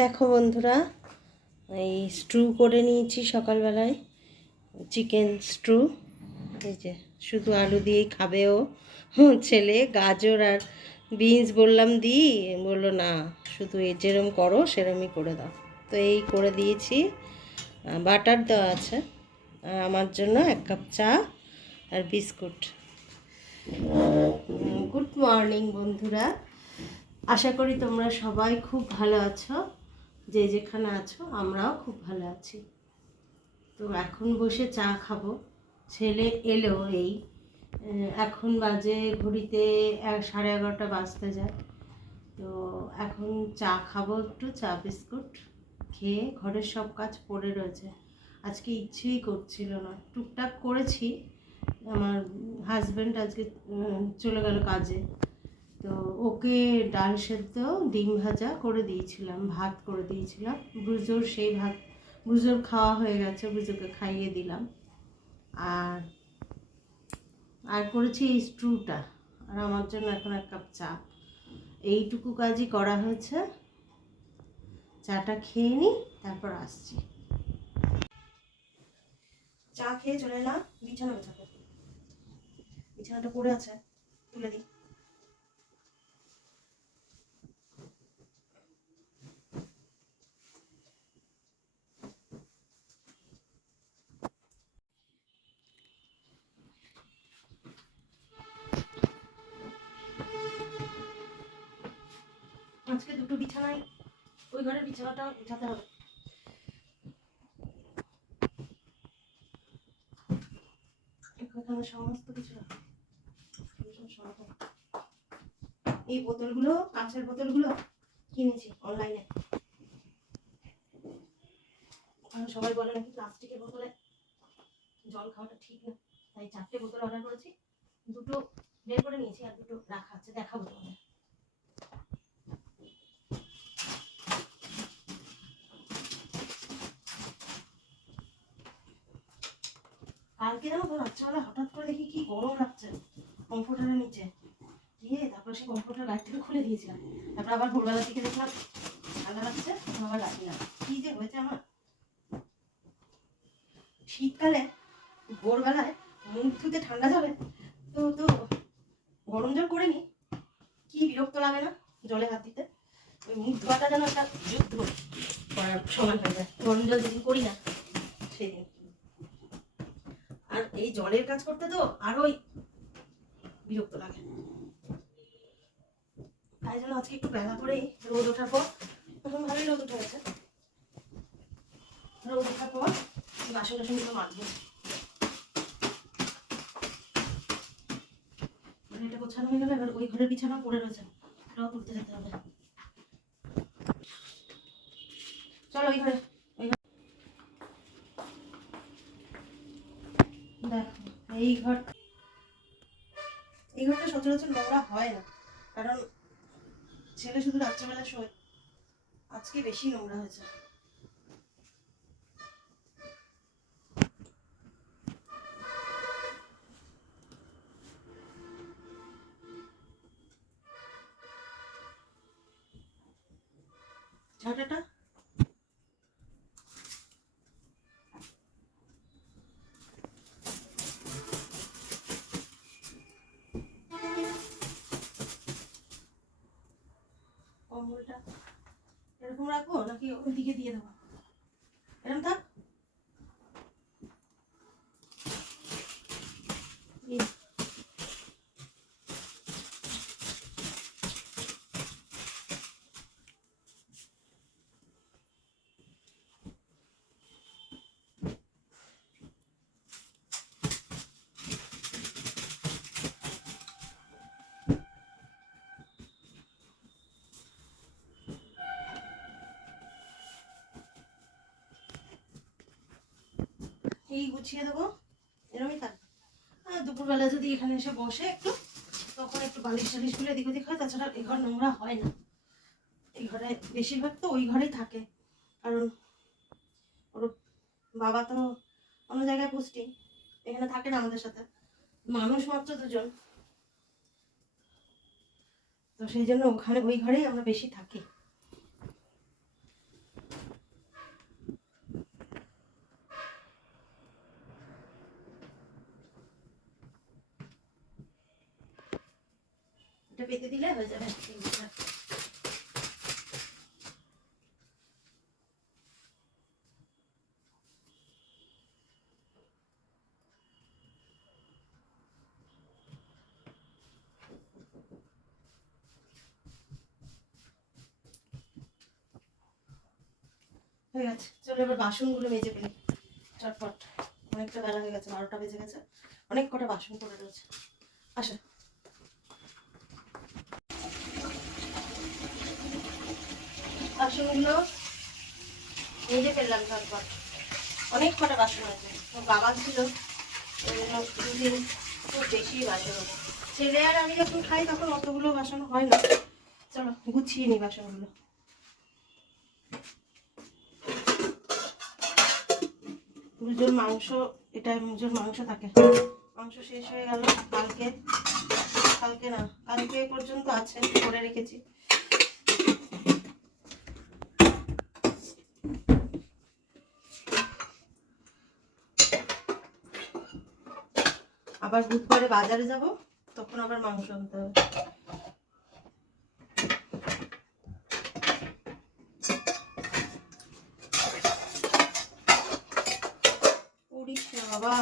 দেখো বন্ধুরা, এই স্ট্রু করে নিয়েছি সকালবেলায়, চিকেন স্ট্রু। এই যে শুধু আলু দিয়েই খাবে ও। ছেলে গাজর আর বিনস বললাম দিই, বললো না, শুধু এই যেরম করো সেরমই করে দাও। তো এই করে দিয়েছি, বাটার দেওয়া আছে। আর আমার জন্য 1 কাপ চা আর বিস্কুট। গুড মর্নিং বন্ধুরা, আশা করি তোমরা সবাই খুব ভালো আছো। যে যেখানে আছো আমরাও খুব ভালো আছি। তো এখন বসে চা খাবো। ছেলে এলো এই এখন বাজে ঘড়িতে 11:30 বাজতে যায়। তো এখন চা খাবো, একটু চা বিস্কুট খেয়ে ঘরের সব কাজ পড়ে রয়েছে। আজকে ইচ্ছেই করছিল না, টুকটাক করেছি। আমার হাজব্যান্ড আজকে চলে গেল কাজে, তো ওকে ডাল সেদ্ধ ডিম ভাজা করে দিয়েছিলাম, ভাত করে দিয়েছিলাম। ব্রুজোর সেই ভাত, ব্রুজোর খাওয়া হয়ে গেছে, ব্রুজোকে খাইয়ে দিলাম। আর আর করেছি এই স্ট্রুটা, আর আমার জন্য এখন 1 কাপ চা। এইটুকু কাজই করা হয়েছে। চাটা খেয়ে নিই, তারপর আসছি। চা খেয়ে চলে এলাম বিছানা গোছাতে। বিছানাটা পড়ে আছে, তুলে দিই। আজকে দুটো বিছানায়, ওই ঘরের বিছানাটা উঠাতে হবে। এখানে সমস্ত কিছু রাখা। এই বোতলগুলো, কাঁচের বোতলগুলো কিনেছি অনলাইনে। সবাই বলে নাকি প্লাস্টিকের বোতলে জল খাওয়াটা ঠিক না, তাই 4টে বোতল অর্ডার করেছি। দুটো বের করে নিয়েছি, আর দুটো রাখা আছে, দেখাবো তোমাদের। কালকে জানো তো রাত্রেবেলা হঠাৎ করে দেখি কি গরম লাগছে কমফোর্টারের নিচে, দিয়ে তারপর সেই কমফোর্টার গাড়ি থেকে খুলে দিয়েছিলাম। তারপর আবার ভোরবেলার দিকে দেখলাম ঠান্ডা লাগছে, আবার রাখলাম। কি যে হয়েছে আমার, শীতকালে ভোরবেলায় মুখ ধুতে ঠান্ডা জলে তো তো গরম জল করে নি, কি বিরক্ত লাগে না জলে হাত দিতে। ওই মুখ ধোয়াটা যেন একটা যুদ্ধ করার সমান হয়ে যায় গরম জল যেদিন করি না সেদিন। আর এই জলের কাজ করতে তো আরোই বিরক্ত লাগে। তাই জন্য আজকে একটু বেলা করেই রোদ ওঠার পর, এখন ভালোই রোদ উঠে গেছে, রোদ ওঠার পর বাসন টাসনগুলো মাজবো। এটা গোছানো হয়ে গেলে এবার ওই ঘরের বিছানা পড়ে রয়েছে, ওটাও তুলতে যেতে হবে। চলো ওই ঘরে, দেখো এই ঘর, এই ঘরটা সচরাচর নোংরা হয় না, কারণ ছেলে শুধু রাত্রেবেলা শোয়। আজকে বেশি নোংরা হয়েছে। ঝাঁটাটা কম্বলটা এরকম রাখবো নাকি ওইদিকে দিয়ে দেবো? এরকম থাক। এই গুছিয়ে দেবো, এরকমই থাকবে। দুপুরবেলা যদি এখানে এসে বসে একটু, তখন একটু বালিশ টালিশ গুলো এদিক ওদিক হয়, তাছাড়া এই ঘর নোংরা হয় না। এই ঘরে বেশিরভাগ তো ওই ঘরেই থাকে, কারণ ওর বাবা তো অন্য জায়গায় পোস্টিং, এখানে থাকে না আমাদের সাথে, মানুষ মাত্র 2জন। তো সেই জন্য ওখানে ওই ঘরেই আমরা বেশি থাকি। পেতে দিলে হয়ে যাবে। হয়ে গেছে, চলো এবার বাসনগুলো মেজে ফেলি চটপট। অনেকটা বেলা হয়ে গেছে, 12টা বেজে গেছে, অনেক কটা বাসন পড়ে রয়েছে। আসা, বাসনগুলো মেজে ফেললাম চটপট। অনেক কটা বাসন আছে, বাবা ছিল ওই জন্য দুদিন খুব বেশি বাসন আছে। ছেলে আর আমি যখন খাই তখন অতগুলো বাসন হয় না। চলো গুছিয়ে নিই বাসনগুলো। মুজোর মাংস, এটা মুজোর মাংস থাকে, মাংস শেষ হয়ে গেল কালকে, কালকে না কালকে পর্যন্ত আছে, করে রেখেছি। আবার বুধবারে বাজারে যাব, তখন আবার মাংস আনতে হবে। করিস না বাবা,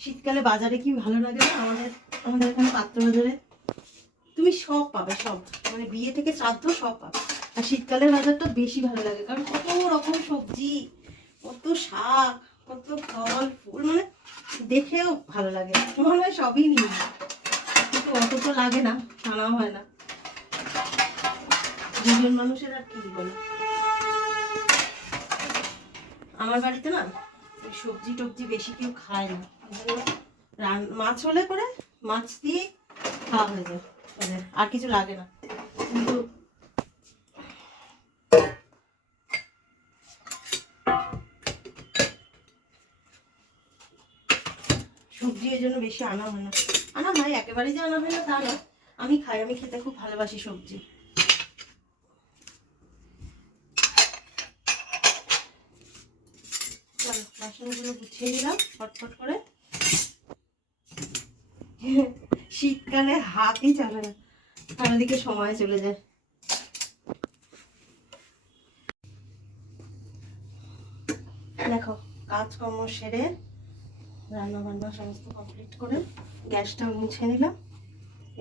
শীতকালে বাজারে কি ভালো লাগে না আমাদের, আমাদের এখানে পাত্র বাজারে তুমি সব পাবে, সব মানে বিয়ে থেকে শ্রাদ্ধ সব পাবে। আর শীতকালের বাজারটা বেশি ভালো লাগে, কারণ কত রকম সবজি, কত শাক, কত ফল ফুল, মানে দেখেও ভালো লাগে, মনে হয় সবই নিয়ে। কিন্তু অত তো লাগে না, আনাও হয় না, দুজন মানুষের আর কি বলে। আমার বাড়িতে না ওই সবজি টবজি বেশি কেউ খায় না, মাছ হলে পরে মাছ দিয়ে খাওয়া হয়ে যায়, আর কিছু লাগে না। কিন্তু সবজি এই জন্য বেশি আনা হয় না, আনা হয় একেবারেই যে আনা হয় না তা না, আমি খাই, আমি খেতে খুব ভালোবাসি সবজি। চলো বাসনগুলো গুছিয়ে নিলাম ফটফট করে। শীতকালে হাতই চলে না, চারিদিকে সময় চলে যায়। দেখো কাজকর্ম সেরে রান্না বান্না সমস্ত কমপ্লিট করে গ্যাসটা মুছে নিলাম,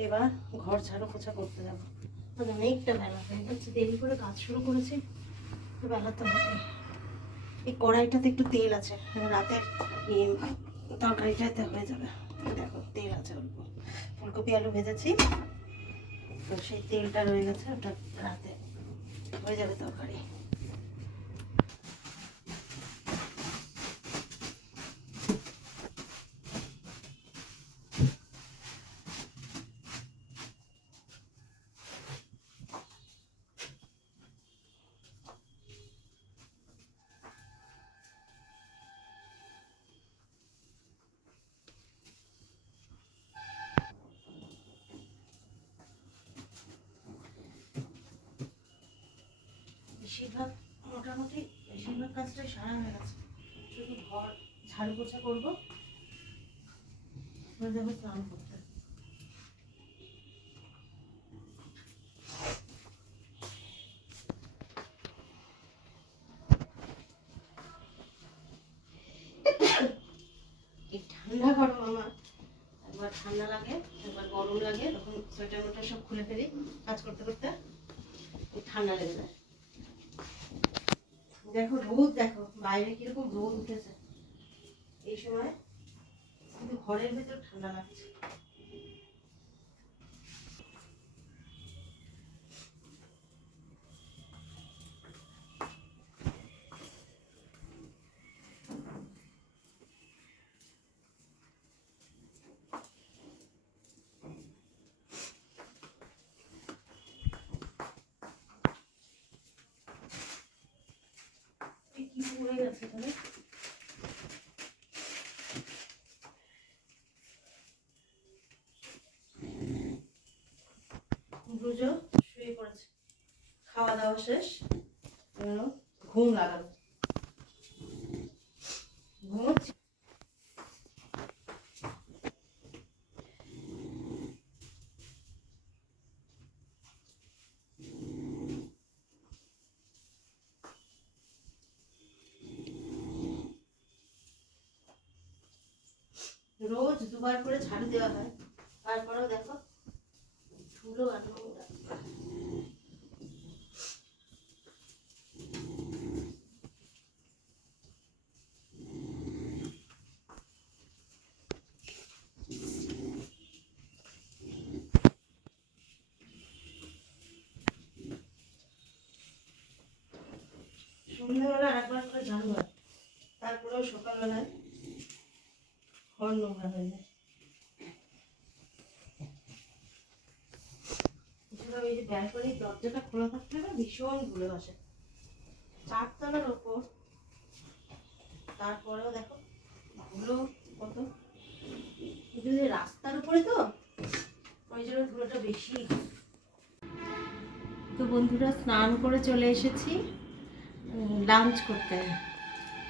এবার ঘর ঝাড়ু পোছা করতে যাবো। অনেকটা বেলা হয়ে গেছে, দেরি করে কাজ শুরু করেছি, তো বেলা তো হবে। এই কড়াইটাতে একটু তেল আছে, রাতের তরকারিটাতে হয়ে যাবে। দেখো তেল আছে অল্প, ফুলকপি আলু ভেজেছি, তো সেই তেলটা রয়ে গেছে, ওটা রাতে হয়ে যাবে তরকারি। বেশিরভাগ মোটামুটি বেশিরভাগ কাজটাই সারা হয়ে গেছে, শুধু ঘর ঝাড়ু পোছা করবো, হয়ে যাবে স্নান করতে। এই ঠান্ডা গরম আমার, একবার ঠান্ডা লাগে একবার গরম লাগে, তখন সোয়েটার মোটার সব খুলে ফেলি কাজ করতে করতে, ঠান্ডা লেগে যায়। দেখো রোদ, দেখো বাইরে কিরকম রোদ উঠেছে এই সময়, কিন্তু ঘরের ভেতর ঠান্ডা লাগছে। কি পড়ে গেছে তাহলে, ব্রুজো শুয়ে পড়েছে, খাওয়া দাওয়া শেষ, ঘুম লাগানো। রোজ দুবার করে ঝাড়ু দেওয়া হয়, তারপরেও দেখো ধুলো আর নোংরা। সন্ধ্যাবেলা একবার করে ঝাড়ু হয়, তারপরেও সকালবেলায় ঘর নোংরা হয়ে যায়। ওই যে ব্যালকনির দরজাটা খোলা থাকলে না ভীষণ ধুলো আসে, 4 তলার ওপর, তারপরেও দেখো ধুলো কত। যদি রাস্তার উপরে তো ওই জন্য ধুলোটা বেশি। তো বন্ধুরা স্নান করে চলে এসেছি লাঞ্চ করতে।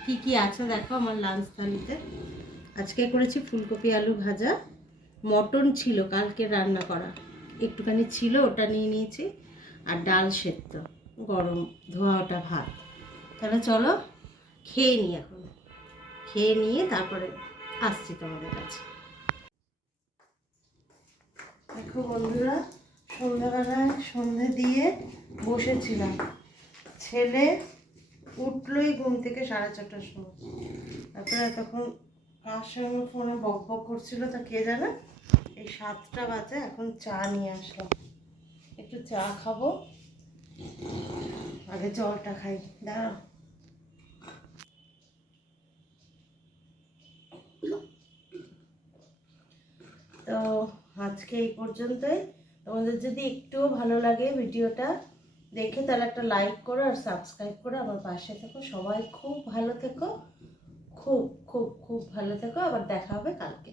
কি কি আছে দেখো আমার লাঞ্চ থালিতে। আজকে করেছি ফুলকপি আলু ভাজা, মটন ছিল কালকে রান্না করা, একটুখানি ছিল ওটা নিয়ে নিয়েছি, আর ডাল সেদ্ধ গরম ধোয়া ওটা ভাত। তাহলে চলো খেয়ে নিই, এখন খেয়ে নিয়ে তারপরে আসছি তোমাদের কাছে। দেখো বন্ধুরা সন্ধ্যাবেলায় সন্ধে দিয়ে বসেছিলাম, ছেলে উঠলোই ঘুম থেকে 4:30টার সময়। তারপরে তখন কার সঙ্গে ফোনে বক বক করছিল তা কে জানে, এই 7টা বাজে এখন চা নিয়ে আসলাম, একটু চা খাবো, আগে জলটা খাই, দাঁড়াও। তো আজকে এই পর্যন্তই। তোমাদের যদি একটুও ভালো লাগে ভিডিওটা দেখে তাহলে একটা লাইক করো আর সাবস্ক্রাইব করো, আমার পাশে থেকো। সবাই খুব ভালো থেকো, খুব খুব খুব ভালো থেকো। আবার দেখা হবে কালকে।